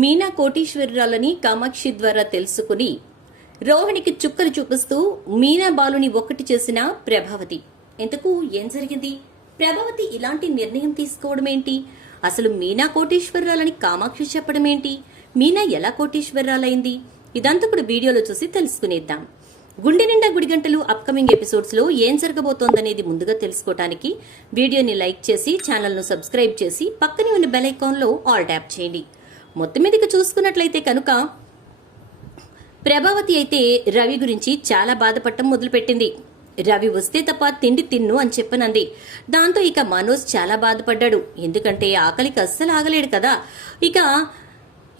మీనా కోటీశ్వరరాలని కామాక్షి ద్వారా తెలుసుకుని రోహిణికి చుక్కలు చూపిస్తూ మీనా బాలుని ఒక్కటి చేసిన ప్రభావతి. ఎందుకు ఏం జరిగింది? ప్రభావతి ఇలాంటి నిర్ణయం తీసుకోవడం ఏంటి? అసలు మీనా కోటీశ్వరరాలని కామాక్షి చెప్పడం ఏంటి? మీనా ఎలా కోటీశ్వరరాలైంది? ఇదంతా కూడా వీడియోలో చూసి తెలుసుకునేద్దాం. గుండె నిండా గుడి గంటలు అప్కమింగ్ ఎపిసోడ్స్లో ఏం జరగబోతోందనేది ముందుగా తెలుసుకోవడానికి వీడియోని లైక్ చేసి ఛానల్ను సబ్స్క్రైబ్ చేసి పక్కనే ఉన్న బెల్ ఐకాన్లో ఆల్ ట్యాప్ చేయండి. మొత్తం మీదకి చూసుకున్నట్లయితే కనుక ప్రభావతి అయితే రవి గురించి చాలా బాధపడటం మొదలుపెట్టింది. రవి వస్తే తప్ప తిండి తిన్ను అని చెప్పనంది. దాంతో ఇక మనోజ్ చాలా బాధపడ్డాడు. ఎందుకంటే ఆకలికి అస్సలు ఆగలేడు కదా. ఇక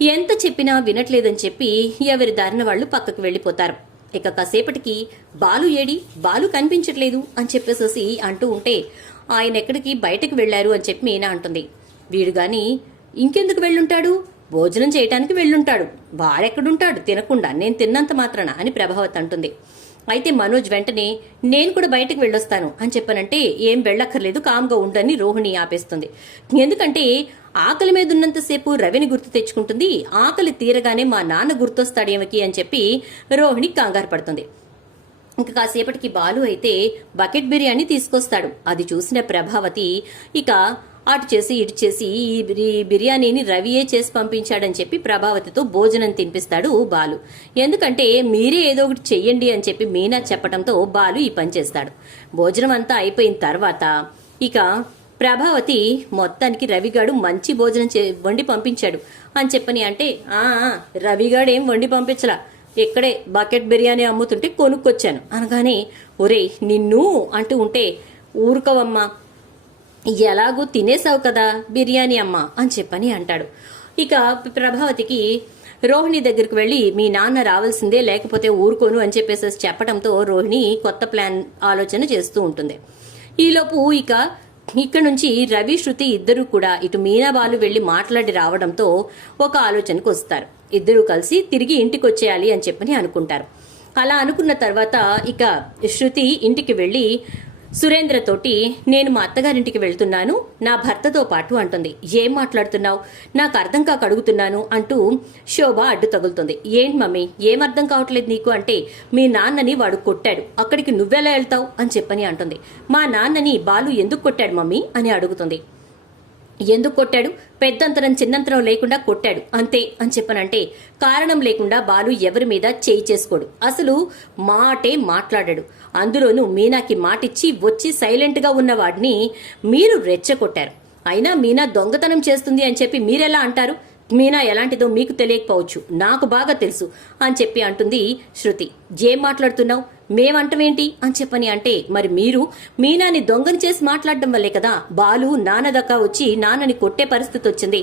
ఎంత చెప్పినా వినట్లేదని చెప్పి ఎవరి దారిన వాళ్ళు పక్కకు వెళ్ళిపోతారు. ఇక కాసేపటికి బాలు ఏడి బాలు కనిపించట్లేదు అని చెప్పేసేసి అంటూ ఉంటే ఆయన ఎక్కడికి బయటకు వెళ్ళారు అని చెప్పి మీనా అంటుంది. వీడు గాని ఇంకెందుకు వెళ్ళుంటాడు? భోజనం చేయటానికి వెళ్ళుంటాడు. వాడెక్కడుంటాడు? తినకుండా. నేను తిన్నంత మాత్రాన అని ప్రభావత్ అంటుంది. అయితే మనోజ్ వెంటనే నేను కూడా బయటకు వెళ్ళొస్తాను అని చెప్పనంటే ఏం వెళ్ళక్కర్లేదు కామ్గా ఉండని రోహిణి ఆపేస్తుంది. ఎందుకంటే ఆకలి మీద ఉన్నంతసేపు రవిని గుర్తు తెచ్చుకుంటుంది. ఆకలి తీరగానే మా నాన్న గుర్తొస్తాడేమకి అని చెప్పి రోహిణి కంగారు పడుతుంది. ఇంకా కాసేపటికి బాలు అయితే బకెట్ బిర్యానీ తీసుకొస్తాడు. అది చూసిన ప్రభావతి ఇక అటు చేసి ఇటు చేసి ఈ బిర్యానీని రవియే చేసి పంపించాడని చెప్పి ప్రభావతితో భోజనం తినిపిస్తాడు బాలు. ఎందుకంటే మీరే ఏదో ఒకటి చెయ్యండి అని చెప్పి మీనా చెప్పడంతో బాలు ఈ పని చేస్తాడు. భోజనం అంతా అయిపోయిన తర్వాత ఇక ప్రభావతి మొత్తానికి రవిగాడు మంచి భోజనం చే వండి పంపించాడు. అని చెప్పని అంటే ఆ రవిగాడు ఏం వండి పంపించలా. ఇక్కడే బకెట్ బిర్యానీ అమ్ముతుంటే కొనుక్కొచ్చాను. అనగానే ఒరేయ్ నిన్ను అంటూ ఉంటే ఊరుకోవమ్మా ఎలాగూ తినేసావు కదా బిర్యానీ అమ్మ అని చెప్పని అంటాడు. ఇక ప్రభావతికి రోహిణి దగ్గరికి వెళ్ళి మీ నాన్న రావాల్సిందే లేకపోతే ఊరుకోను అని చెప్పేసి చెప్పడంతో రోహిణి కొత్త ప్లాన్ ఆలోచన చేస్తూ ఉంటుంది. ఈలోపు ఇక ఇక్కడ నుంచి రవి శృతి ఇద్దరు కూడా ఇటు మీనాబాలు వెళ్ళి మాట్లాడి రావడంతో ఒక ఆలోచనకు వస్తారు. ఇద్దరూ కలిసి తిరిగి ఇంటికి వచ్చేయాలి అని చెప్పని అనుకుంటారు. అలా అనుకున్న తర్వాత ఇక శృతి ఇంటికి వెళ్ళి సురేంద్రతోటి నేను మా అత్తగారింటికి వెళ్తున్నాను. నా భర్తతో పాటు అంటుంది. ఏం మాట్లాడుతున్నావు? నాకు అర్థం కాక అడుగుతున్నాను అంటూ శోభ అడ్డు తగులుతుంది. ఏంటి మమ్మీ? ఏం అర్థం కావట్లేదు నీకు? అంటే మీ నాన్నని వాడు కొట్టాడు. అక్కడికి నువ్వెలా వెళ్తావు? అని చెప్పని అంటుంది. మా నాన్నని బాలు ఎందుకు కొట్టాడు మమ్మీ? అని అడుగుతుంది. ఎందుకు కొట్టాడు? పెద్దంతరం చిన్నంతరం లేకుండా కొట్టాడు. అంతే అని చెప్పనంటే కారణం లేకుండా బాలు ఎవరి మీద చేయి చేసుకోడు. అసలు మాటే మాట్లాడాడు. అందులోనూ మీనాకి మాటిచ్చి వచ్చి సైలెంట్గా ఉన్నవాడిని ఉన్న వాడిని మీరు రెచ్చగొట్టారు. అయినా మీనా దొంగతనం చేస్తుంది అని చెప్పి మీరెలా అంటారు? మీనా ఎలాంటిదో మీకు తెలియకపోవచ్చు. నాకు బాగా తెలుసు అని చెప్పి అంటుంది శృతి. ఏం మాట్లాడుతున్నావు? మేమంటమేంటి అని చెప్పని అంటే మరి మీరు మీనాని దొంగని చేసి మాట్లాడడం వల్లే కదా బాలు నాన్న దక్కా వచ్చి నాన్నని కొట్టే పరిస్థితి వచ్చింది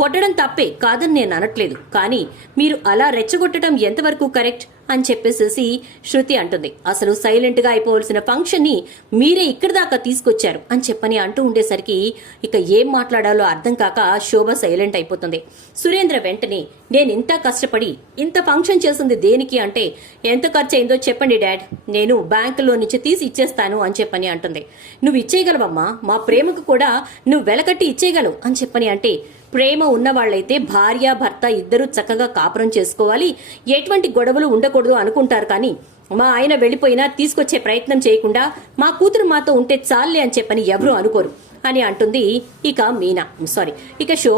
కొట్టడం తప్పే కాదని నేను అనట్లేదు. కానీ మీరు అలా రెచ్చగొట్టడం ఎంతవరకు కరెక్ట్? అని చెప్పేసేసి శృతి అంటుంది. అసలు సైలెంట్గా అయిపోవలసిన ఫంక్షన్ని మీరే ఇక్కడి దాకా తీసుకొచ్చారు అని చెప్పని అంటూ ఉండేసరికి ఇక ఏం మాట్లాడాలో అర్థం కాక శోభ సైలెంట్ అయిపోతుంది. సురేంద్ర వెంటనే నేను ఇంత కష్టపడి ఇంత ఫంక్షన్ చేసింది దేనికి అంటే ఎంత ఖర్చు అయిందో చెప్పండి డాడ్. నేను బ్యాంకులో నుంచి తీసి ఇచ్చేస్తాను అని చెప్పని అంటుంది. నువ్వు ఇచ్చేయగలవమ్మా. మా ప్రేమకు కూడా నువ్వు వెలకట్టి ఇచ్చేయగలవు అని చెప్పని అంటే ప్రేమ ఉన్నవాళ్ళైతే భార్య భర్త ఇద్దరూ చక్కగా కాపురం చేసుకోవాలి. ఎటువంటి గొడవలు ఉండకూడదు అనుకుంటారు కానీ మా ఆయన వెళ్ళిపోయినా తీసుకొచ్చే ప్రయత్నం చేయకుండా మా కూతురు మాతో ఉంటే చాలే అని చెప్పని ఎవరూ అనుకోరు అని అంటుంది ఇక మీనా. సారీ ఇక షో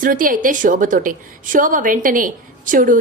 శృతి అయితే శోభతోటి. శోభ వెంటనే చూడు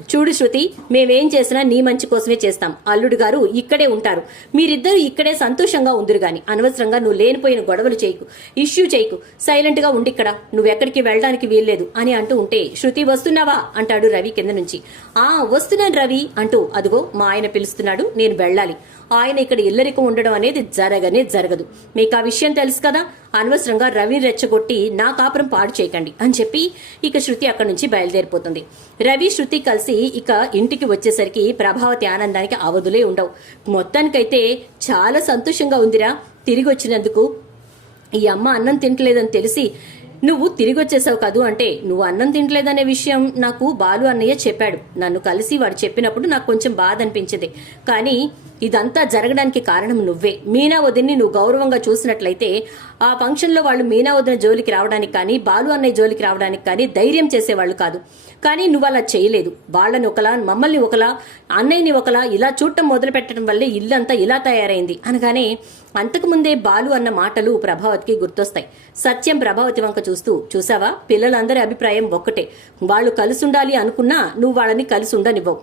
చూడు శృతి మేమేం చేసినా నీ మంచి కోసమే చేస్తాం. అల్లుడు గారు ఇక్కడే ఉంటారు. మీరిద్దరూ ఇక్కడే సంతోషంగా ఉందిరు గాని అనవసరంగా నువ్వు లేనిపోయిన గొడవలు చేయకు ఇష్యూ చేయకు. సైలెంట్గా ఉండిక్కడ నువ్వెక్కడికి వెళ్ళడానికి వీల్లేదు అని అంటూ ఉంటే శృతి వస్తున్నావా? అంటాడు రవి కింద నుంచి. ఆ వస్తున్నాను రవి అంటూ అదిగో మా ఆయన పిలుస్తున్నాడు నేను వెళ్ళాలి. ఆయన ఇక్కడ ఇల్లరికం ఉండడం అనేది జరగనే జరగదు. మీకు ఆ విషయం తెలుసు కదా? అనవసరంగా రవి రెచ్చగొట్టి నా కాపురం పాడు చేయకండి అని చెప్పి ఇక శృతి అక్కడి నుంచి బయలుదేరిపోతుంది. రవి శృతి కలిసి ఇక ఇంటికి వచ్చేసరికి ప్రభావతి ఆనందానికి అవధులే ఉండవు. మొత్తానికైతే చాలా సంతోషంగా ఉందిరా తిరిగి వచ్చినందుకు. ఈ అమ్మ అన్నం తింటలేదని తెలిసి నువ్వు తిరిగి వచ్చేసావు కదూ అంటే నువ్వు అన్నం తింటలేదనే విషయం నాకు బాలు అన్నయ్య చెప్పాడు. నన్ను కలిసి వాడు చెప్పినప్పుడు నాకు కొంచెం బాధ అనిపించింది. కానీ ఇదంతా జరగడానికి కారణం నువ్వే. మీనా వదిన్ని నువ్వు గౌరవంగా చూసినట్లయితే ఆ ఫంక్షన్లో వాళ్ళు మీనా వదిన జోలికి రావడానికి కానీ బాలు అన్నయ్య జోలికి రావడానికి కానీ ధైర్యం చేసేవాళ్ళు కాదు. కానీ నువ్వు అలా చేయలేదు. వాళ్ళని ఒకలా మమ్మల్ని ఒకలా అన్నయ్యని ఒకలా ఇలా చూడటం మొదలు పెట్టడం వల్లే ఇల్లంతా ఇలా తయారైంది. అనగానే అంతకుముందే బాలు అన్న మాటలు ప్రభావతికి గుర్తొస్తాయి. సత్యం ప్రభావతి వంక చూస్తూ చూసావా? పిల్లలందరి అభిప్రాయం ఒక్కటే. వాళ్ళు కలిసి ఉండాలి అనుకున్నా నువ్వు వాళ్ళని కలిసి ఉండనివ్వవు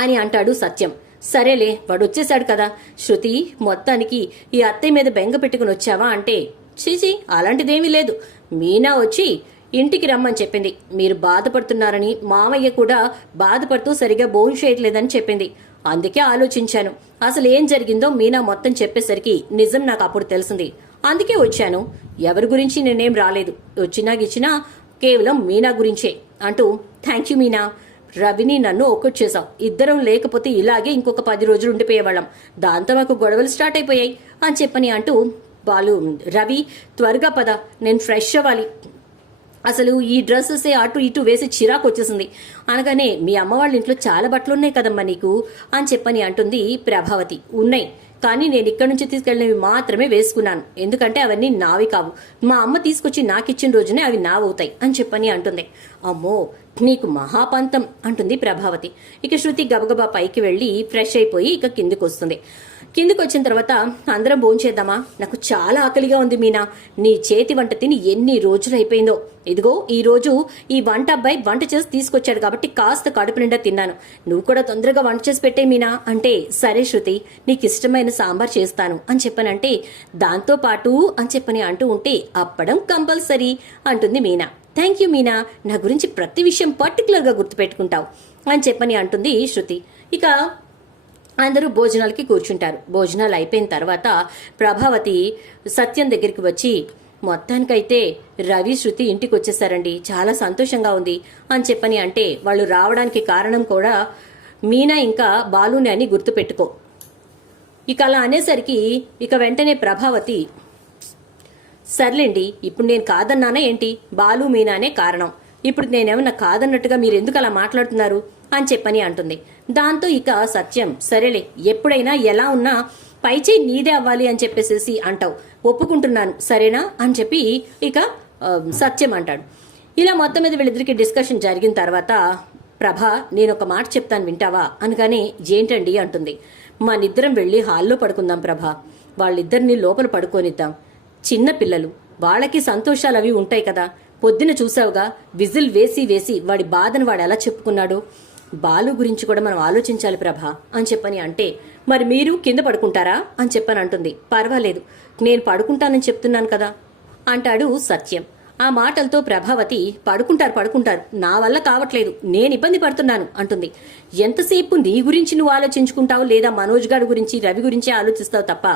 అని అంటాడు సత్యం. సరేలే వాడొచ్చేశాడు కదా. శృతి మొత్తానికి ఈ అత్తయ్య మీద బెంగ పెట్టుకుని వచ్చావా అంటే చీచి అలాంటిదేమీ లేదు. మీనా వచ్చి ఇంటికి రమ్మని చెప్పింది. మీరు బాధపడుతున్నారని మామయ్య కూడా బాధపడుతూ సరిగా భోజనం చేయట్లేదని చెప్పింది. అందుకే ఆలోచించాను. అసలు ఏం జరిగిందో మీనా మొత్తం చెప్పేసరికి నిజం నాకు అప్పుడు తెలిసింది. అందుకే వచ్చాను. ఎవరి గురించి నేనేం రాలేదు. వచ్చినా గిచ్చినా కేవలం మీనా గురించే అంటూ థ్యాంక్ యూ మీనా. రవిని నన్ను ఒక్కొచ్చేసాం ఇద్దరం లేకపోతే ఇలాగే ఇంకొక పది రోజులు ఉండిపోయేవాళ్ళం. దాంతో మాకు గొడవలు స్టార్ట్ అయిపోయాయి అని చెప్పని అంటూ బాలు రవి త్వరగా పద నేను ఫ్రెష్ అవ్వాలి. అసలు ఈ డ్రెస్సెస్ అటు ఇటు వేసి చిరాకు వచ్చేసింది. అనగానే మీ అమ్మ వాళ్ళ ఇంట్లో చాలా బట్టలు ఉన్నాయి కదమ్మా నీకు? అని చెప్పని అంటుంది ప్రభావతి. ఉన్నాయి. కానీ నేను ఇక్కడి నుంచి తీసుకెళ్ళినవి మాత్రమే వేసుకున్నాను. ఎందుకంటే అవన్నీ నావి కావు. మా అమ్మ తీసుకొచ్చి నాకిచ్చిన రోజునే అవి నావవుతాయి అని చెప్పని అంటుంది. అమ్మో నీకు మహాపంతం అంటుంది ప్రభావతి. ఇక శృతి గబగబా పైకి వెళ్ళి ఫ్రెష్ అయిపోయి ఇక కిందికి వస్తుంది. కిందికి వచ్చిన తర్వాత అందరం భోంచేద్దామా నాకు చాలా ఆకలిగా ఉంది మీనా. నీ చేతి వంట తిని ఎన్ని రోజులు అయిపోయిందో. ఇదిగో ఈ రోజు ఈ వంట అబ్బాయి వంట చేసి తీసుకొచ్చాడు కాబట్టి కాస్త కడుపు నిండా తిన్నాను. నువ్వు కూడా తొందరగా వంట చేసి పెట్టే మీనా. అంటే సరే శృతి నీకు ఇష్టమైన సాంబార్ చేస్తాను అని చెప్పనంటే దాంతో పాటు అని చెప్పని అంటూ ఉంటే అప్పడం కంపల్సరీ అంటుంది మీనా. థ్యాంక్ యూ మీనా నా గురించి ప్రతి విషయం పర్టికులర్గా గుర్తుపెట్టుకుంటావు అని చెప్పని అంటుంది శృతి. ఇక అందరూ భోజనాలకి కూర్చుంటారు. భోజనాలు అయిపోయిన తర్వాత ప్రభావతి సత్యం దగ్గరికి వచ్చి మొత్తానికైతే రవి శృతి ఇంటికి వచ్చేసారండి. చాలా సంతోషంగా ఉంది అని చెప్పని అంటే వాళ్ళు రావడానికి కారణం కూడా మీనా ఇంకా బాలుని అని గుర్తుపెట్టుకో. ఇక అలా అనేసరికి ఇక వెంటనే ప్రభావతి సర్లేండి ఇప్పుడు నేను కాదన్నానా ఏంటి? బాలు మీనానే కారణం. ఇప్పుడు నేనేమన్నా కాదన్నట్టుగా మీరు ఎందుకు అలా మాట్లాడుతున్నారు? అని చెప్పని అంటుంది. దాంతో ఇక సత్యం సరేలే ఎప్పుడైనా ఎలా ఉన్నా పైచే నీదే అవ్వాలి అని చెప్పేసేసి అంటావు. ఒప్పుకుంటున్నాను సరేనా? అని చెప్పి ఇక సత్యం అంటాడు. ఇలా మొత్తం మీద వీళ్ళిద్దరికి డిస్కషన్ జరిగిన తర్వాత ప్రభ నేను ఒక మాట చెప్తాను వింటావా? అనగానే ఏంటండి? అంటుంది. మనిద్దరం వెళ్ళి హాల్లో పడుకుందాం ప్రభ. వాళ్ళిద్దరిని లోపల పడుకోనిద్దాం. చిన్న పిల్లలు. వాళ్ళకి సంతోషాలు అవి ఉంటాయి కదా. పొద్దున చూసావుగా విజిల్ వేసి వేసి వాడి బాధను వాడు ఎలా చెప్పుకున్నాడు? బాలు గురించి కూడా మనం ఆలోచించాలి ప్రభా అని చెప్పని అంటే మరి మీరు కింద పడుకుంటారా? అని చెప్పని అంటుంది. పర్వాలేదు నేను పడుకుంటానని చెప్తున్నాను కదా అంటాడు సత్యం. ఆ మాటలతో ప్రభావతి పడుకుంటారు పడుకుంటారు. నా వల్ల కావట్లేదు. నేను ఇబ్బంది పడుతున్నాను అంటుంది. ఎంతసేపు నీ గురించి నువ్వు ఆలోచించుకుంటావు లేదా మనోజ్ గారి గురించి రవి గురించి ఆలోచిస్తావు తప్ప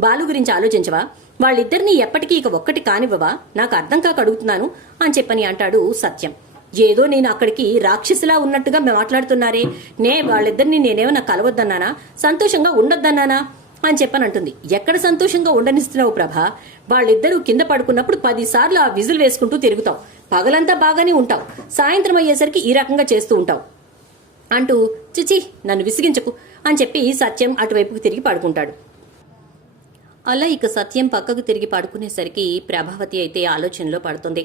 బాలు గురించి ఆలోచించవా? వాళ్ళిద్దరినీ ఎప్పటికీ ఇక ఒక్కటి కానివ్వవా? నాకు అర్థం కాక అడుగుతున్నాను అని చెప్పని అంటాడు సత్యం. ఏదో నేను అక్కడికి రాక్షసిలా ఉన్నట్టుగా మాట్లాడుతున్నారే. నే వాళ్ళిద్దరిని నేనేమన్నా కలవద్దన్నానా? సంతోషంగా ఉండొద్దన్నానా? అని చెప్పనంటుంది ఎక్కడ సంతోషంగా ఉండనిస్తున్నావు ప్రభా? వాళ్ళిద్దరూ కింద పడుకున్నప్పుడు పదిసార్లు ఆ విజిల్ వేసుకుంటూ తిరుగుతాం. పగలంతా బాగానే ఉంటావు సాయంత్రం అయ్యేసరికి ఈ రకంగా చేస్తూ ఉంటావు అంటూ చిచి నన్ను విసిగించకు అని చెప్పి సత్యం అటువైపుకు తిరిగి పడుకుంటాడు. అలా ఇక సత్యం పక్కకు తిరిగి పడుకునేసరికి ప్రభావతి అయితే ఆలోచనలో పడుతుంది.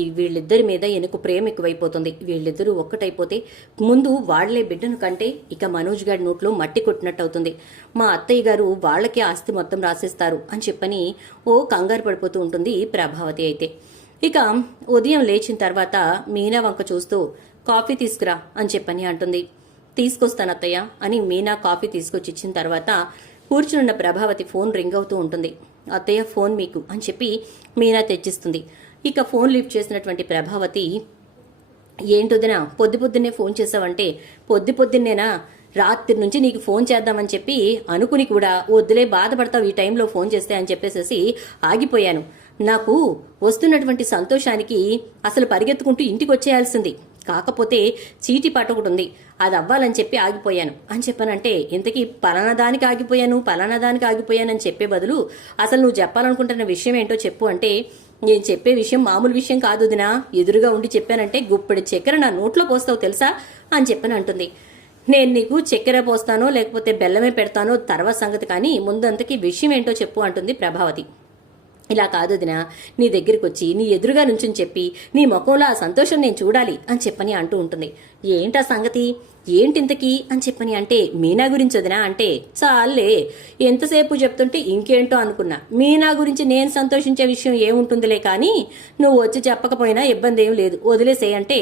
ఈ వీళ్ళిద్దరి మీద ఎనుకు ప్రేమ ఎక్కువైపోతుంది? వీళ్ళిద్దరూ ఒక్కటైపోతే ముందు వాళ్ళే బిడ్డను కంటే ఇక మనోజ్ గారి నోట్లో మట్టి కొట్టినట్టు అవుతుంది మా అత్తయ్య గారు వాళ్ళకే ఆస్తి మొత్తం రాసేస్తారు అని చెప్పని ఓ కంగారు పడిపోతూ ఉంటుంది ప్రభావతి అయితే. ఇక ఉదయం లేచిన తర్వాత మీనా వంక చూస్తూ కాఫీ తీసుకురా అని చెప్పని అంటుంది. తీసుకొస్తాను అత్తయ్య అని మీనా కాఫీ తీసుకొచ్చి ఇచ్చిన తర్వాత కూర్చునున్న ప్రభావతి ఫోన్ రింగ్ అవుతూ ఉంటుంది. అత్తయ్య ఫోన్ మీకు అని చెప్పి మీనా తెచ్చిస్తుంది. ఇక ఫోన్ లిఫ్ట్ చేసినటువంటి ప్రభావతి ఏంటొదినా పొద్దు పొద్దున్నే ఫోన్ చేసావంటే పొద్దు పొద్దున్నేనా? రాత్రి నుంచి నీకు ఫోన్ చేద్దామని చెప్పి అనుకుని కూడా వద్దులే బాధపడతావు ఈ టైంలో ఫోన్ చేస్తే అని చెప్పేసేసి ఆగిపోయాను. నాకు వస్తున్నటువంటి సంతోషానికి అసలు పరిగెత్తుకుంటూ ఇంటికి వచ్చేయాల్సింది కాకపోతే చీటిపాట ఒకటి ఉంది అది అవ్వాలని చెప్పి ఆగిపోయాను. అని చెప్పానంటే ఇంతకీ పలానాదానికి ఆగిపోయాను పలానాదానికి ఆగిపోయానని చెప్పే బదులు అసలు నువ్వు చెప్పాలనుకుంటున్న విషయం ఏంటో చెప్పు అంటే నేను చెప్పే విషయం మామూలు విషయం కాదు దినా ఎదురుగా ఉండి చెప్పానంటే గుప్పెడు చక్కెర నా నోట్లో పోస్తావు తెలుసా? అని చెప్పని అంటుంది. నేను నీకు చక్కెర పోస్తానో లేకపోతే బెల్లమే పెడతానో తర్వాత సంగతి కానీ ముందంతకి విషయం ఏంటో చెప్పు అంటుంది ప్రభావతి. ఇలా కాదు వదినా నీ దగ్గరికి వచ్చి నీ ఎదురుగా నుంచుని చెప్పి నీ ముఖంలో ఆ సంతోషం నేను చూడాలి అని చెప్పని అంటూ ఉంటుంది. ఏంటా సంగతి? ఏంటింతకీ అని చెప్పని అంటే మీనా గురించి వదినా అంటే చాలే ఎంతసేపు చెప్తుంటే ఇంకేంటో అనుకున్నా. మీనా గురించి నేను సంతోషించే విషయం ఏముంటుందిలే కానీ నువ్వు వచ్చి చెప్పకపోయినా ఇబ్బంది ఏం లేదు. వదిలేసే అంటే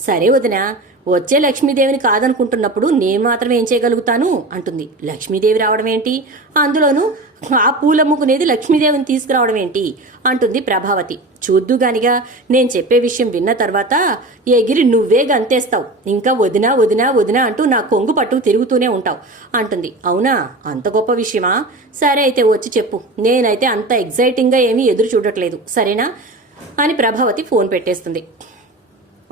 సరే వదినా వచ్చే లక్ష్మీదేవిని కాదనుకుంటున్నప్పుడు నేను మాత్రం ఏం చేయగలుగుతాను? అంటుంది. లక్ష్మీదేవి రావడం ఏంటి? అందులోనూ ఆ పూలమ్ముకునేది లక్ష్మీదేవిని తీసుకురావడం ఏంటి? అంటుంది ప్రభావతి. చూద్దుగానిగా నేను చెప్పే విషయం విన్న తర్వాత ఎగిరి నువ్వే గంతేస్తావు. ఇంకా వదినా వదినా వదినా అంటూ నా కొంగు పట్టు తిరుగుతూనే ఉంటావు అంటుంది. అవునా? అంత గొప్ప విషయమా? సరే అయితే వచ్చి చెప్పు. నేనైతే అంత ఎగ్జైటింగ్గా ఏమీ ఎదురు చూడట్లేదు. సరేనా? అని ప్రభావతి ఫోన్ పెట్టేస్తుంది.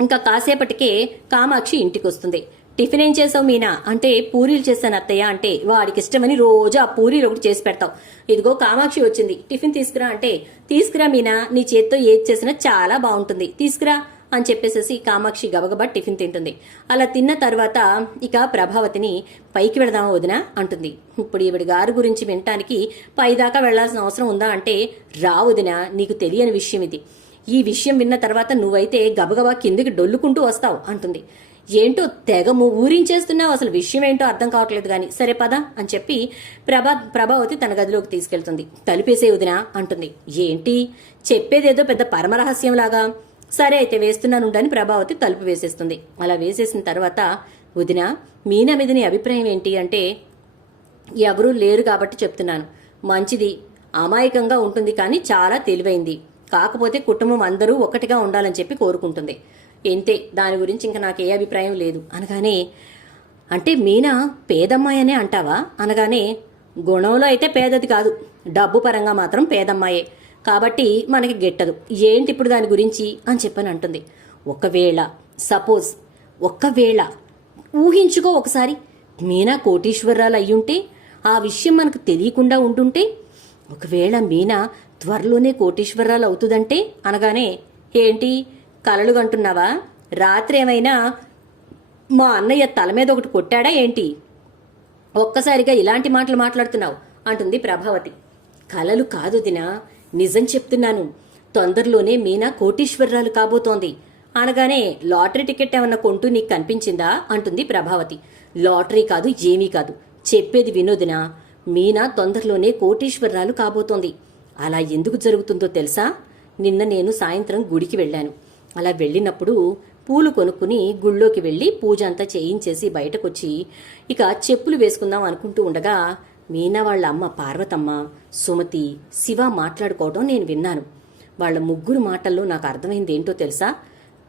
ఇంకా కాసేపటికే కామాక్షి ఇంటికి వస్తుంది టిఫిన్ ఏం చేసావు మీనా? అంటే పూరీలు చేశాను అత్తయ్య. అంటే వాడికి ఇష్టమని రోజు ఆ పూరీలు ఒకటి చేసి పెడతావు. ఇదిగో కామాక్షి వచ్చింది. టిఫిన్ తీసుకురా అంటే తీసుకురా మీనా నీ చేత్తో ఏది చేసినా చాలా బాగుంటుంది. తీసుకురా అని చెప్పేసేసి కామాక్షి గబగబా టిఫిన్ తింటుంది. అలా తిన్న తర్వాత ఇక ప్రభావతిని పైకి వెళదామా వదినా? అంటుంది. ఇప్పుడు ఈవిడ గారి గురించి వినటానికి పైదాకా వెళ్ళాల్సిన అవసరం ఉందా? అంటే రా వదినా నీకు తెలియని విషయం ఇది. ఈ విషయం విన్న తర్వాత నువ్వైతే గబగబా కిందికి డొల్లుకుంటూ వస్తావు అంటుంది. ఏంటో తెగము ఊరించేస్తున్నావు అసలు విషయం ఏంటో అర్థం కావట్లేదు గాని. సరే పద అని చెప్పి ప్రభా ప్రభావతి తన గదిలోకి తీసుకెళ్తుంది. తలుపేసే వదినా అంటుంది. ఏంటి? చెప్పేదేదో పెద్ద పరమరహస్యంలాగా సరే అయితే వేస్తున్నానుండని ప్రభావతి తలుపు వేసేస్తుంది. అలా వేసేసిన తర్వాత వదిన మీనా మీద నీ అభిప్రాయం ఏంటి అంటే ఎవరూ లేరు కాబట్టి చెప్తున్నాను. మంచిది అమాయకంగా ఉంటుంది కానీ చాలా తెలివైంది. కాకపోతే కుటుంబం అందరూ ఒకటిగా ఉండాలని చెప్పి కోరుకుంటుంది. ఎంతే దాని గురించి ఇంకా నాకు ఏ అభిప్రాయం లేదు. అనగానే అంటే మీనా పేదమ్మాయి అనే అంటావా? అనగానే గుణంలో అయితే పేదది కాదు. డబ్బు పరంగా మాత్రం పేదమ్మాయే. కాబట్టి మనకి గెట్టదు. ఏంటి ఇప్పుడు దాని గురించి అని చెప్పని అంటుంది. ఒకవేళ సపోజ్ ఒక్కవేళ ఊహించుకో ఒకసారి. మీనా కోటీశ్వరరాలు అయ్యుంటే ఆ విషయం మనకు తెలియకుండా ఉంటుంటే ఒకవేళ మీనా త్వరలోనే కోటీశ్వరరాలు అవుతుందంటే అనగానే ఏంటి? కలలు అంటున్నావా రాత్రి ఏమైనా మా అన్నయ్య తల మీద ఒకటి కొట్టాడా ఏంటి? ఒక్కసారిగా ఇలాంటి మాటలు మాట్లాడుతున్నావు అంటుంది ప్రభావతి. కలలు కాదు దినా నిజం చెప్తున్నాను. తొందరలోనే మీనా కోటీశ్వరరాలు కాబోతోంది. అనగానే లాటరీ టికెట్ ఏమన్నా కొంటూ నీకు కనిపించిందా? అంటుంది ప్రభావతి. లాటరీ కాదు ఏమీ కాదు. చెప్పేది వినోదినా మీనా తొందరలోనే కోటీశ్వరరాలు కాబోతోంది. అలా ఎందుకు జరుగుతుందో తెలుసా? నిన్న నేను సాయంత్రం గుడికి వెళ్ళాను. అలా వెళ్ళినప్పుడు పూలు కొనుక్కుని గుళ్ళోకి వెళ్ళి పూజ అంతా చేయించేసి బయటకొచ్చి ఇక చెప్పులు వేసుకుందాం అనుకుంటూ ఉండగా మీనా వాళ్ళ అమ్మ పార్వతమ్మ సుమతి శివ మాట్లాడుకోవడం నేను విన్నాను. వాళ్ళ ముగ్గురు మాటల్లో నాకు అర్థమైంది ఏంటో తెలుసా?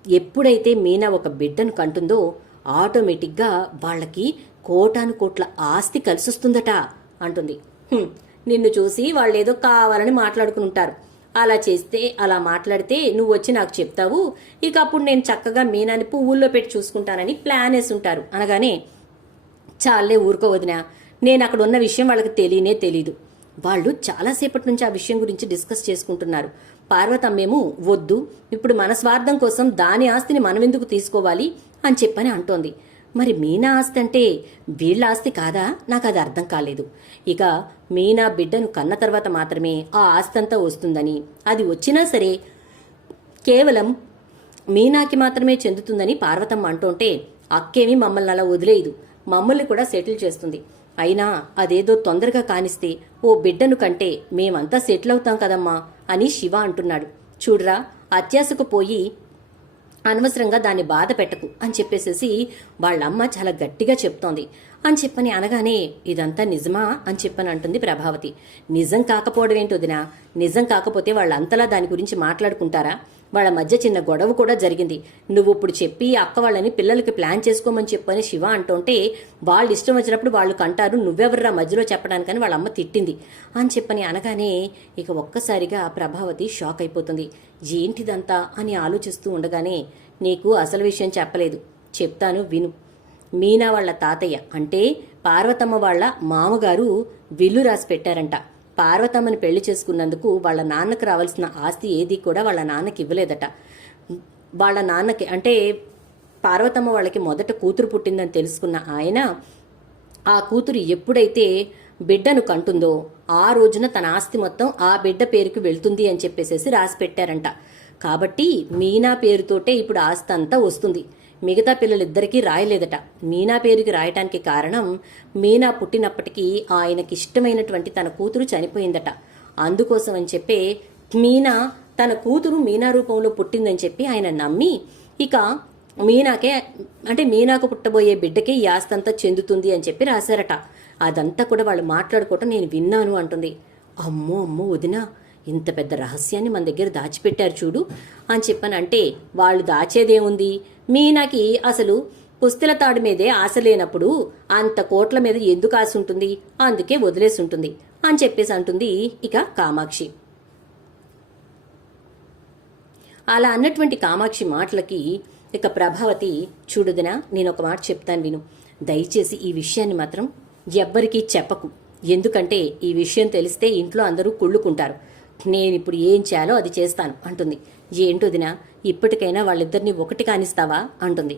ఎప్పుడైతే మీనా ఒక బిడ్డను కంటుందో ఆటోమేటిక్గా వాళ్ళకి కోటాను కోట్ల ఆస్తి కలిసొస్తుందట అంటుంది. నిన్ను చూసి వాళ్ళేదో కావాలని మాట్లాడుకుని ఉంటారు. అలా చేస్తే అలా మాట్లాడితే నువ్వు వచ్చి నాకు చెప్తావు. ఇక అప్పుడు నేను చక్కగా మీనాని పువ్వుల్లో పెట్టి చూసుకుంటానని ప్లాన్ వేసి ఉంటారు అనగానే చాలే ఊరుకోవదినా నేను అక్కడ ఉన్న విషయం వాళ్ళకి తెలియనే తెలీదు. వాళ్ళు చాలాసేపటి నుంచి ఆ విషయం గురించి డిస్కస్ చేసుకుంటున్నారు. పార్వతమ్మేమో వద్దు ఇప్పుడు మన స్వార్థం కోసం దాని ఆస్తిని మనమెందుకు తీసుకోవాలి? అని చెప్పని అంటోంది. మరి మీనా ఆస్తి అంటే వీళ్ళ ఆస్తి కాదా? నాకు అది అర్థం కాలేదు. ఇక మీనా బిడ్డను కన్న తర్వాత మాత్రమే ఆ ఆస్తి అంతా వస్తుందని అది వచ్చినా సరే కేవలం మీనాకి మాత్రమే చెందుతుందని పార్వతమ్మ అంటుంటే అక్కేమీ మమ్మల్ని అలా వదిలేదు. మమ్మల్ని కూడా సెటిల్ చేస్తుంది. అయినా అదేదో తొందరగా కానిస్తే ఓ బిడ్డను కంటే మేమంతా సెటిల్ అవుతాం కదమ్మా అని శివ అంటున్నాడు. చూడరా అత్యాశకు పోయి అనవసరంగా దాన్ని బాధ పెట్టకు అని చెప్పేసేసి వాళ్ళమ్మ చాలా గట్టిగా చెప్తోంది. అని చెప్పని అనగానే ఇదంతా నిజమా? అని చెప్పని అంటుంది ప్రభావతి. నిజం కాకపోవడం ఏంటి వదినా? నిజం కాకపోతే వాళ్ళంతలా దాని గురించి మాట్లాడుకుంటారా? వాళ్ళ మధ్య చిన్న గొడవ కూడా జరిగింది. నువ్వు ఇప్పుడు చెప్పి అక్క వాళ్ళని పిల్లలకి ప్లాన్ చేసుకోమని చెప్పని శివ అంటుంటే వాళ్ళు ఇష్టం వచ్చినప్పుడు వాళ్ళు కంటారు నువ్వెవర్రా మధ్యలో చెప్పడానికని వాళ్ళ అమ్మ తిట్టింది. అని చెప్పని అనగానే ఇక ఒక్కసారిగా ప్రభావతి షాక్ అయిపోతుంది. ఏంటిదంతా అని ఆలోచిస్తూ ఉండగానే నీకు అసలు విషయం చెప్పలేదు. చెప్తాను విను. మీనా వాళ్ళ తాతయ్య అంటే పార్వతమ్మ వాళ్ళ మామగారు విల్లు రాసి పెట్టారంట. పార్వతమ్మని పెళ్ళి చేసుకున్నందుకు వాళ్ళ నాన్నకు రావాల్సిన ఆస్తి ఏది కూడా వాళ్ళ నాన్నకి ఇవ్వలేదట. వాళ్ళ నాన్నకి అంటే పార్వతమ్మ వాళ్ళకి మొదట కూతురు పుట్టిందని తెలుసుకున్న ఆయన ఆ కూతురు ఎప్పుడైతే బిడ్డను కంటుందో ఆ రోజున తన ఆస్తి మొత్తం ఆ బిడ్డ పేరుకి వెళ్తుంది అని చెప్పేసేసి రాసి పెట్టారంట. కాబట్టి మీనా పేరుతోటే ఇప్పుడు ఆస్తి అంతా వస్తుంది. మిగతా పిల్లలిద్దరికీ రాయలేదట. మీనా పేరుకి రాయటానికి కారణం మీనా పుట్టినప్పటికీ ఆయనకి ఇష్టమైనటువంటి తన కూతురు చనిపోయిందట. అందుకోసం అని చెప్పే మీనా తన కూతురు మీనా రూపంలో పుట్టిందని చెప్పి ఆయన నమ్మి ఇక మీనాకే అంటే మీనాకు పుట్టబోయే బిడ్డకే ఈ ఆస్తంతా చెందుతుంది అని చెప్పి రాశారట. అదంతా కూడా వాళ్ళు మాట్లాడుకోవటం నేను విన్నాను అంటుంది. అమ్మో అమ్మో వదినా ఇంత పెద్ద రహస్యాన్ని మన దగ్గర దాచిపెట్టారు చూడు అని చెప్పానంటే వాళ్ళు దాచేదేముంది? మీనాకి అసలు పుస్తెల తాడు మీదే ఆశ లేనప్పుడు అంత కోట్ల మీద ఎందుకు ఆశ ఉంటుంది? అందుకే వదిలేసి ఉంటుంది అని చెప్పేసి అంటుంది ఇక కామాక్షి. అలా అన్నటువంటి కామాక్షి మాటలకి ఇక ప్రభావతి చూడుదినా నేను ఒక మాట చెప్తాను విను. దయచేసి ఈ విషయాన్ని మాత్రం ఎవ్వరికీ చెప్పకు. ఎందుకంటే ఈ విషయం తెలిస్తే ఇంట్లో అందరూ కుళ్ళుకుంటారు. నేను ఇప్పుడు ఏం చేయాలో అది చేస్తాను అంటుంది. ఏంటోదినా ఇప్పటికైనా వాళ్ళిద్దరిని ఒకటి కానిస్తావా? అంటుంది.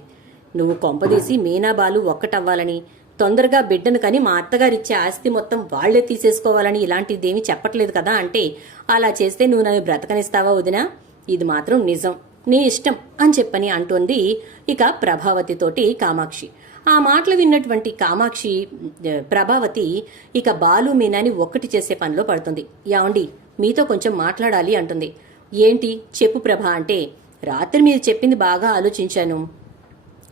నువ్వు కొంపదీసి మీనాబాలు ఒక్కటవ్వాలని తొందరగా బిడ్డను కని మా అత్తగారిచ్చే ఆస్తి మొత్తం వాళ్ళే తీసేసుకోవాలని ఇలాంటిదేమీ చెప్పట్లేదు కదా అంటే అలా చేస్తే నువ్వు నన్ను బ్రతకనిస్తావా వదినా? ఇది మాత్రం నిజం. నీ ఇష్టం అని చెప్పని అంటోంది ఇక ప్రభావతితోటి కామాక్షి. ఆ మాటలు విన్నటువంటి కామాక్షి ప్రభావతి ఇక బాలు మీనాని ఒక్కటి చేసే పనిలో పడుతుంది. యావండి మీతో కొంచెం మాట్లాడాలి అంటుంది. ఏంటి? చెప్పు ప్రభా అంటే రాత్రి మీరు చెప్పింది బాగా ఆలోచించాను.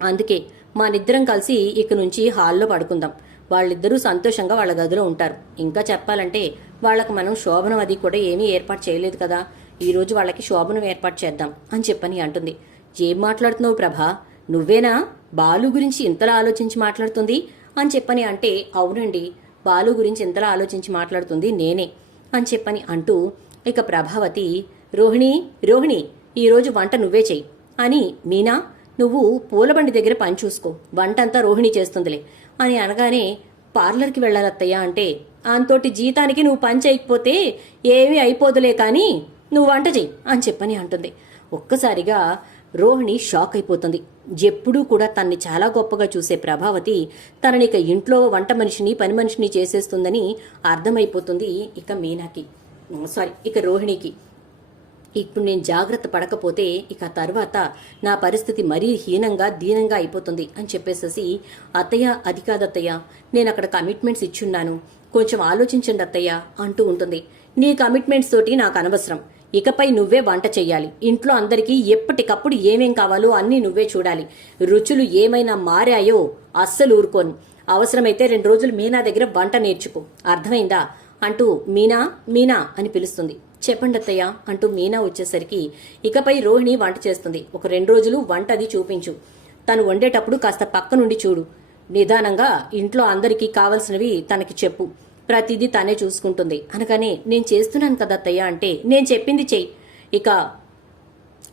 అందుకే మానిద్దరం కలిసి ఇక నుంచి హాల్లో పడుకుందాం. వాళ్ళిద్దరూ సంతోషంగా వాళ్ళ గదిలో ఉంటారు. ఇంకా చెప్పాలంటే వాళ్ళకు మనం శోభనం అది కూడా ఏమీ ఏర్పాటు చేయలేదు కదా. ఈరోజు వాళ్ళకి శోభనం ఏర్పాటు చేద్దాం అని చెప్పని అంటుంది. ఏం మాట్లాడుతున్నావు ప్రభా? నువ్వేనా? బాలు గురించి ఇంతలా ఆలోచించి మాట్లాడుతుంది? అని చెప్పని అంటే అవునండి బాలు గురించి ఇంతలా ఆలోచించి మాట్లాడుతుంది నేనే అని చెప్పని అంటూ ఇక ప్రభావతి రోహిణి రోహిణి ఈరోజు వంట నువ్వే చెయ్యి. అని మీనా నువ్వు పూలబండి దగ్గర పని చూసుకో. వంటంతా రోహిణి చేస్తుందిలే. అని అనగానే పార్లర్కి వెళ్ళాలత్తయ్యా అంటే అంతోటి జీతానికి నువ్వు పని చేయకపోతే ఏమీ అయిపోదులే కానీ నువ్వు వంట చెయ్యి అని చెప్పని అంటుంది. ఒక్కసారిగా రోహిణి షాక్ అయిపోతుంది. ఎప్పుడూ కూడా తన్ని చాలా గొప్పగా చూసే ప్రభావతి తనని ఇక ఇంట్లో వంట మనిషిని పని మనిషిని చేసేస్తుందని అర్థమైపోతుంది ఇక మీనాకి. సారీ ఇక రోహిణికి. ఇప్పుడు నేను జాగ్రత్త పడకపోతే ఇక తర్వాత నా పరిస్థితి మరీ హీనంగా దీనంగా అయిపోతుంది అని చెప్పేసేసి అత్తయ్య అది కాదత్తయ్య నేను అక్కడ కమిట్మెంట్స్ ఇచ్చున్నాను. కొంచెం ఆలోచించండి అత్తయ్య అంటూ ఉంటుంది. నీ కమిట్మెంట్స్ తోటి నాకు అనవసరం. ఇకపై నువ్వే వంట చెయ్యాలి. ఇంట్లో అందరికీ ఎప్పటికప్పుడు ఏమేం కావాలో అన్నీ నువ్వే చూడాలి. రుచులు ఏమైనా మారాయో అస్సలు ఊరుకోను. అవసరమైతే రెండు రోజులు మీనా దగ్గర వంట నేర్చుకో. అర్థమైందా? అంటూ మీనా మీనా అని పిలుస్తుంది. చెప్పండి అత్తయ్య అంటూ మీనా వచ్చేసరికి ఇకపై రోహిణి వంట చేస్తుంది. ఒక రెండు రోజులు వంట అది చూపించు. తను వండేటప్పుడు కాస్త పక్క నుండి చూడు. నిదానంగా ఇంట్లో అందరికీ కావలసినవి తనకి చెప్పు. ప్రతిదీ తనే చూసుకుంటుంది. అనగానే నేను చేస్తున్నాను కదా అత్తయ్య అంటే నేను చెప్పింది చెయ్యి. ఇక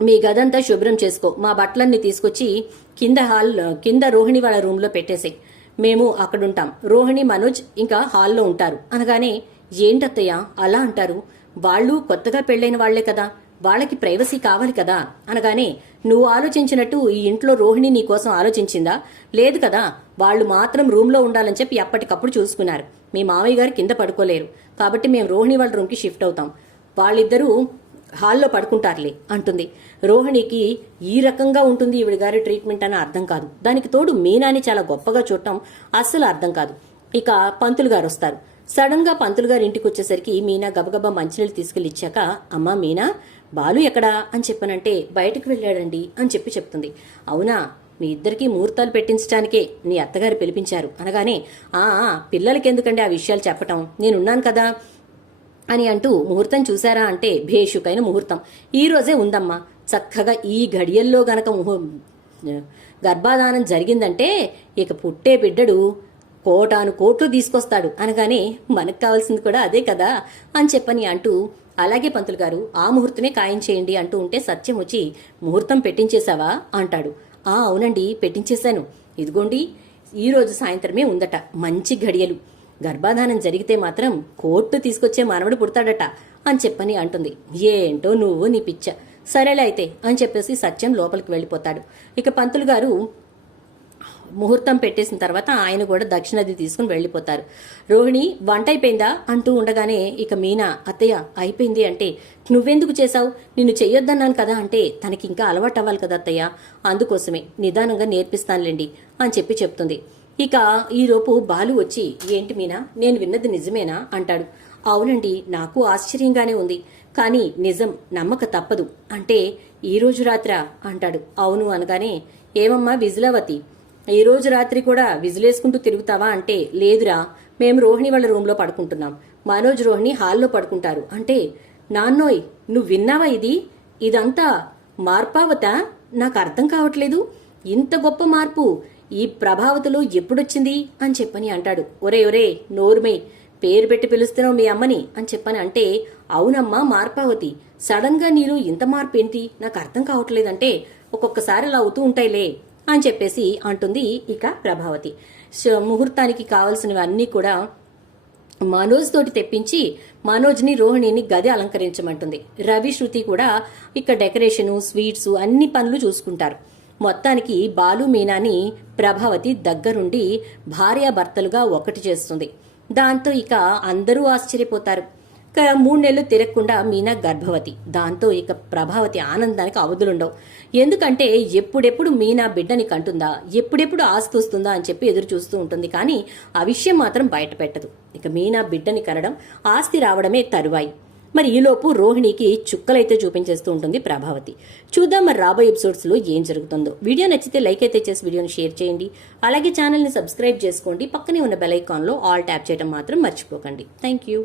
మీ గదంతా శుభ్రం చేసుకో. మా బట్టలన్నీ తీసుకొచ్చి కింద హాల్ కింద రోహిణి వాళ్ళ రూమ్లో పెట్టేసే మేము అక్కడుంటాం. రోహిణి మనోజ్ ఇంకా హాల్లో ఉంటారు. అనగానే ఏంటత్తయ్య? అలా అంటారు? వాళ్ళు కొత్తగా పెళ్ళైన వాళ్ళే కదా వాళ్ళకి ప్రైవసీ కావాలి కదా అనగానే నువ్వు ఆలోచించినట్టు ఈ ఇంట్లో రోహిణి నీ కోసం ఆలోచించిందా? లేదు కదా వాళ్ళు మాత్రం రూమ్లో ఉండాలని చెప్పి ఎప్పటికప్పుడు చూసుకున్నారు. మీ మామయ్య గారు కింద పడుకోలేరు. కాబట్టి మేము రోహిణి వాళ్ళ రూమ్కి షిఫ్ట్ అవుతాం. వాళ్ళిద్దరూ హాల్లో పడుకుంటారులే అంటుంది. రోహిణికి ఈ రకంగా ఉంటుంది ఈవిడ గారి ట్రీట్మెంట్ అని అర్థం కాదు. దానికి తోడు మీనాని చాలా గొప్పగా చూడటం అస్సలు అర్థం కాదు. ఇక పంతులు గారు వస్తారు. సడన్గా పంతులు గారి ఇంటికి వచ్చేసరికి మీనా గబగబా మంచినీళ్ళు తీసుకెళ్ళి ఇచ్చాక అమ్మా మీనా బాలు ఎక్కడా? అని చెప్పానంటే బయటకు వెళ్ళాడండి అని చెప్పి చెప్తుంది. అవునా మీ ఇద్దరికీ ముహూర్తాలు పెట్టించడానికే నీ అత్తగారు పిలిపించారు. అనగానే ఆ పిల్లలకెందుకండి ఆ విషయాలు చెప్పటం? నేనున్నాను కదా అని అంటూ ముహూర్తం చూశారా? అంటే భేషుకైన ముహూర్తం. ఈ రోజే ఉందమ్మా. చక్కగా ఈ గడియల్లో గనక గర్భాధానం జరిగిందంటే ఇక పుట్టే బిడ్డడు. కోటాను కోట్లు తీసుకొస్తాడు అనగానే మనకు కావాల్సింది కూడా అదే కదా అని చెప్పని అంటూ అలాగే పంతులు గారు ఆ ముహూర్తమే ఖాయం చేయండి అంటూ ఉంటే సత్యం వచ్చి ముహూర్తం పెట్టించేశావా అంటాడు. ఆ అవునండి పెట్టించేశాను. ఇదిగోండి ఈ రోజు సాయంత్రమే ఉందట మంచి ఘడియలు. గర్భాధానం జరిగితే మాత్రం కోర్టు తీసుకొచ్చే మానవుడు పుడతాడట అని చెప్పని అంటుంది. ఏంటో నువ్వు నీ పిచ్చ. సరేలే అయితే అని చెప్పేసి సత్యం లోపలికి వెళ్ళిపోతాడు. ఇక పంతులు గారు ముహూర్తం పెట్టేసిన తర్వాత ఆయన కూడా దక్షిణది తీసుకుని వెళ్ళిపోతారు. రోహిణి వంట అయిపోయిందా అంటూ ఉండగానే ఇక మీనా అత్తయ్య అయిపోయింది అంటే నువ్వెందుకు చేశావు? నిన్ను చెయ్యొద్దన్నాను కదా అంటే తనకి ఇంకా అలవాటు అవ్వాలి కదా అత్తయ్య. అందుకోసమే నిదానంగా నేర్పిస్తానులేండి అని చెప్పి చెప్తుంది. ఇక ఈలోపు బాలు వచ్చి ఏంటి మీనా నేను విన్నది నిజమేనా? అంటాడు. అవునండి నాకు ఆశ్చర్యంగానే ఉంది. కానీ నిజం నమ్మక తప్పదు. అంటే ఈ రోజు అంటాడు. అవును అనగానే ఏమమ్మా విజులవతి ఈ రోజు రాత్రి కూడా విజిలేసుకుంటూ తిరుగుతావా అంటే లేదురా. మేము రోహిణి వాళ్ళ రూమ్లో పడుకుంటున్నాం. మనోజ్ రోహిణి హాల్లో పడుకుంటారు. అంటే నాన్నోయ్ నువ్వు విన్నావా ఇది? ఇదంతా మార్పావత? నాకు అర్థం కావట్లేదు. ఇంత గొప్ప మార్పు ఈ ప్రభావతలో ఎప్పుడొచ్చింది? అని చెప్పని అంటాడు. ఒరే ఒరే నోర్మే పేరు పెట్టి పిలుస్తున్నావు మీ అమ్మని అని చెప్పని అంటే అవునమ్మా మార్పావతి సడన్గా నీలో ఇంత మార్పు ఏంటి నాకు అర్థం కావట్లేదంటే ఒక్కొక్కసారి అలా అవుతూ ఉంటాయిలే. అని చెప్పేసి అంటుంది ఇక ప్రభావతి. సో ముహూర్తానికి కావలసినవన్నీ కూడా మనోజ్ తోటి తెప్పించి మనోజ్ని రోహిణిని గది అలంకరించమంటుంది. రవి శృతి కూడా ఇక డెకరేషను స్వీట్స్ అన్ని పనులు చూసుకుంటారు. మొత్తానికి బాలు మీనాని ప్రభావతి దగ్గరుండి భార్యాభర్తలుగా ఒకటి చేస్తుంది. దాంతో ఇక అందరూ ఆశ్చర్యపోతారు. ఇక మూడు నెలలు తిరగకుండా మీనా గర్భవతి. దాంతో ఇక ప్రభావతి ఆనందానికి అవధులుండవు. ఎందుకంటే ఎప్పుడెప్పుడు మీనా బిడ్డని కంటుందా ఎప్పుడెప్పుడు ఆస్తి వస్తుందా అని చెప్పి ఎదురు చూస్తూ ఉంటుంది కానీ ఆ విషయం మాత్రం బయట పెట్టదు ఇక మీనా బిడ్డని కనడం ఆస్తి రావడమే తరువాయి. మరి ఈలోపు రోహిణికి చుక్కలైతే చూపించేస్తూ ఉంటుంది ప్రభావతి. చూద్దాం మరి రాబోయే ఎపిసోడ్స్లో ఏం జరుగుతుందో. వీడియో నచ్చితే లైక్ అయితే చేసి వీడియోని షేర్ చేయండి. అలాగే ఛానల్ని సబ్స్క్రైబ్ చేసుకోండి. పక్కనే ఉన్న బెల్ ఐకాన్లో ఆల్ ట్యాప్ చేయడం మాత్రం మర్చిపోకండి. Thank you